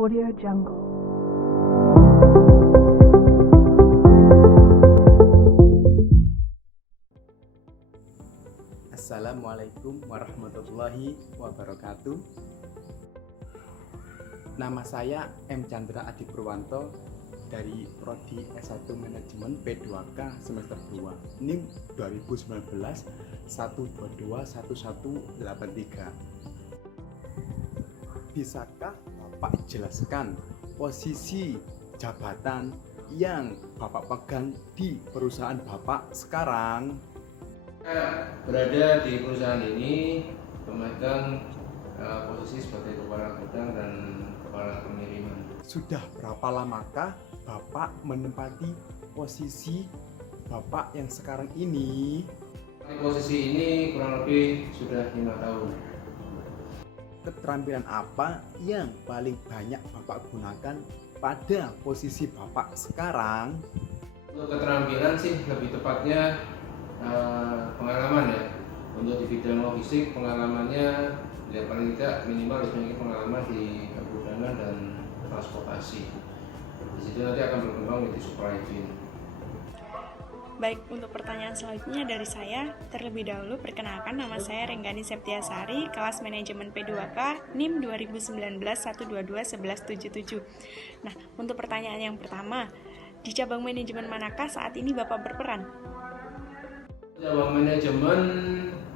Audio Jungle. Assalamualaikum warahmatullahi wabarakatuh. Nama saya M. Chandra Adi Purwanto dari Prodi S1 Manajemen P2K semester 2 NIM 2019 1221183. Bisakah Bapak jelaskan posisi jabatan yang Bapak pegang di perusahaan Bapak sekarang? Saya berada di perusahaan ini memegang posisi sebagai kepala gudang dan kepala pengiriman. Sudah berapa lamakah Bapak menempati posisi Bapak yang sekarang ini? Posisi ini kurang lebih sudah 5 tahun. Keterampilan apa yang paling banyak Bapak gunakan pada posisi Bapak sekarang? Untuk keterampilan sih lebih tepatnya pengalaman ya. Untuk di bidang logistik pengalamannya ya paling tidak minimal harus memiliki pengalaman di pergudangan dan transportasi. Di situ nanti akan berkembang menjadi supply chain. Baik, untuk pertanyaan selanjutnya dari saya, terlebih dahulu perkenalkan nama saya Renggani Septiasari, kelas manajemen P2K, NIM 2019 1221177. Nah, untuk pertanyaan yang pertama, di cabang manajemen manakah saat ini Bapak berperan? Cabang manajemen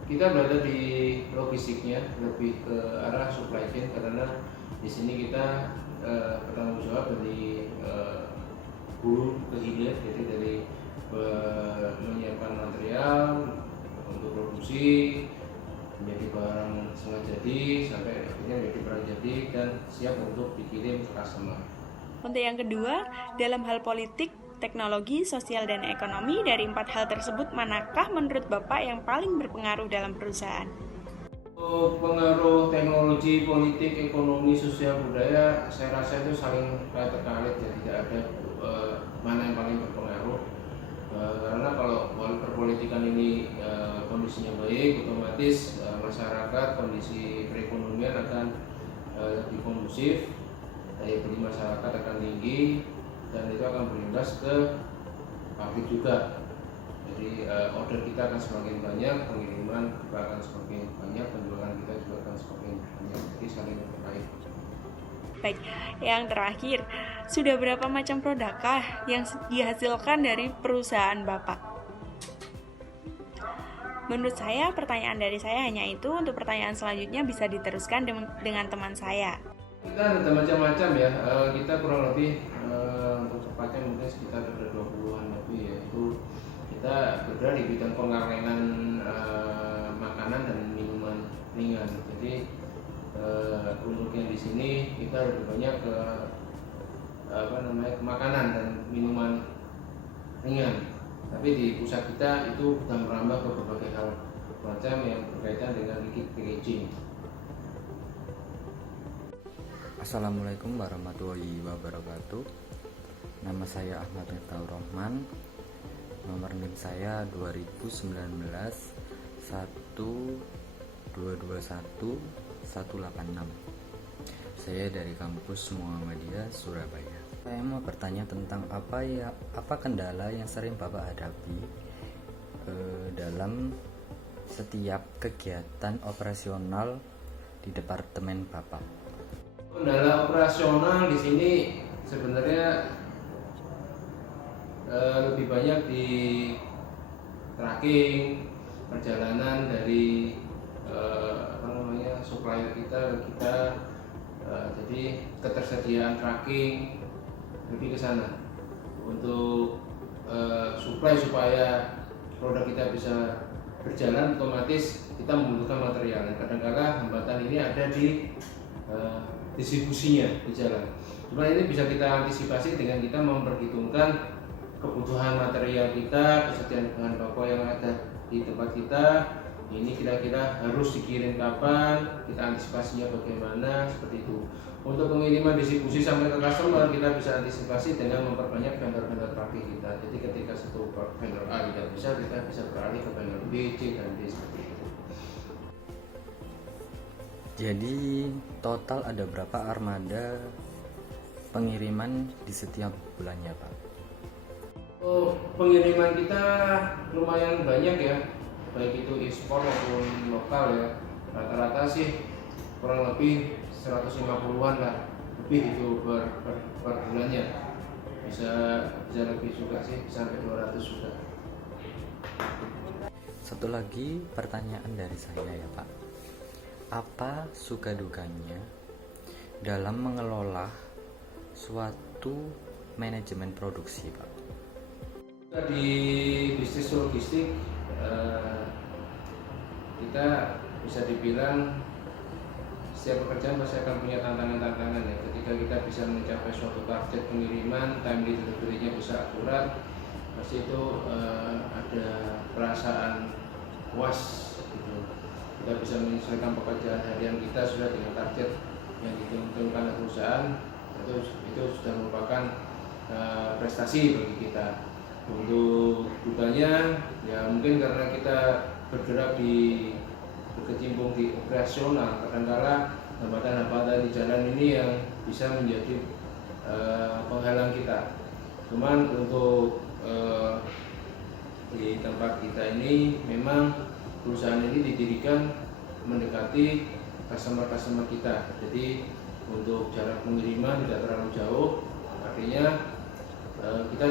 kita berada di logistiknya, lebih ke arah supply chain karena di sini kita bertanggung jawab dari hulu ke hilir, jadi dari menyiapkan material untuk produksi menjadi barang setengah jadi sampai akhirnya menjadi barang jadi dan siap untuk dikirim ke customer. Untuk yang kedua, dalam hal politik, teknologi, sosial, dan ekonomi, dari 4 hal tersebut manakah menurut Bapak yang paling berpengaruh dalam perusahaan? Untuk pengaruh teknologi, politik, ekonomi, sosial, budaya, saya rasa itu saling terkait, jadi tidak ada mana yang paling berpengaruh. Karena kalau perpolitikan ini kondisinya baik, otomatis masyarakat, kondisi perekonomian akan lebih kondusif, daya beli masyarakat akan tinggi, dan itu akan berimbas ke pabrik juga. Jadi order kita akan semakin banyak, pengiriman juga akan semakin banyak, penjualan kita juga akan semakin banyak, jadi saling terkait. Baik, yang terakhir, sudah berapa macam produkkah yang dihasilkan dari perusahaan Bapak? Menurut saya, pertanyaan dari saya hanya itu. Untuk pertanyaan selanjutnya bisa diteruskan dengan teman saya. Kita ada macam-macam ya, kita kurang lebih untuk tepatnya mungkin sekitar ada 20-an lebih, yaitu kita bergerak di bidang pengalengan makanan dan minuman ringan. Jadi untuk yang di sini kita lebih banyak ke makanan dan minuman ringan. Tapi di pusat kita itu sudah merambah ke berbagai hal macam yang berkaitan dengan liquid packaging. Assalamualaikum warahmatullahi wabarakatuh. Nama saya Ahmad Miftahur Rahman. Nomor NIM saya 2019 1221186. Saya dari kampus Muhammadiyah Surabaya. Saya mau bertanya tentang apa kendala yang sering Bapak hadapi dalam setiap kegiatan operasional di departemen Bapak. Kendala operasional di sini sebenarnya lebih banyak di tracking perjalanan dari supplier kita ke kita, jadi ketersediaan tracking lebih ke sana untuk supply supaya produk kita bisa berjalan. Otomatis kita membutuhkan material dan kadang-kadang hambatan ini ada di distribusinya di jalan. Cuma ini bisa kita antisipasi dengan kita memperhitungkan kebutuhan material kita, kesediaan bahan baku yang ada di tempat kita. Ini kira-kira harus dikirim kapan, kita antisipasinya bagaimana, seperti itu. Untuk pengiriman distribusi sampai ke customer kita bisa antisipasi dengan memperbanyak vendor-vendor tracking kita. Jadi ketika satu vendor A tidak bisa, kita bisa beralih ke vendor B, C, dan D seperti itu. Jadi total ada berapa armada pengiriman di setiap bulannya, Pak? Pengiriman kita lumayan banyak ya, baik itu ekspor maupun lokal ya. Rata-rata sih kurang lebih 150-an lah, lebih itu per bulannya. Bisa lebih juga sih, sampai 200 juga. Satu lagi pertanyaan dari saya ya, Pak. Apa suka dukanya dalam mengelola suatu manajemen produksi, Pak? Di bisnis logistik kita bisa dibilang setiap pekerjaan pasti akan punya tantangan-tantangan ya. Ketika kita bisa mencapai suatu target pengiriman, timely delivery-nya bisa akurat, pasti itu ada perasaan puas gitu. Kita bisa menyesuaikan pekerjaan harian kita sudah dengan target yang ditentukan oleh perusahaan, itu sudah merupakan prestasi bagi kita. Untuk dukanya ya mungkin karena kita berkecimpung di operasional, kadang-kala hambatan-hambatan di jalan ini yang bisa menjadi penghalang kita. Cuman untuk di tempat kita ini memang perusahaan ini didirikan mendekati customer kita. Jadi untuk jarak pengiriman tidak terlalu jauh, artinya kita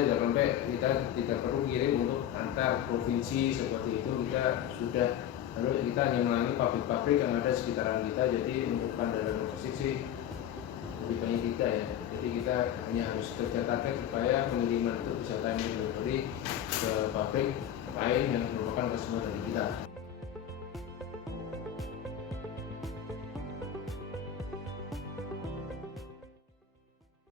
tidak perlu kirim untuk antar provinsi seperti itu. Kita hanya melalui pabrik-pabrik yang ada sekitaran kita. Jadi untuk kendaraan logistik sih lebih banyak tidak ya. Jadi kita hanya harus kerja target supaya pengiriman itu bisa timely delivery ke pabrik lain yang merupakan customer dari kita.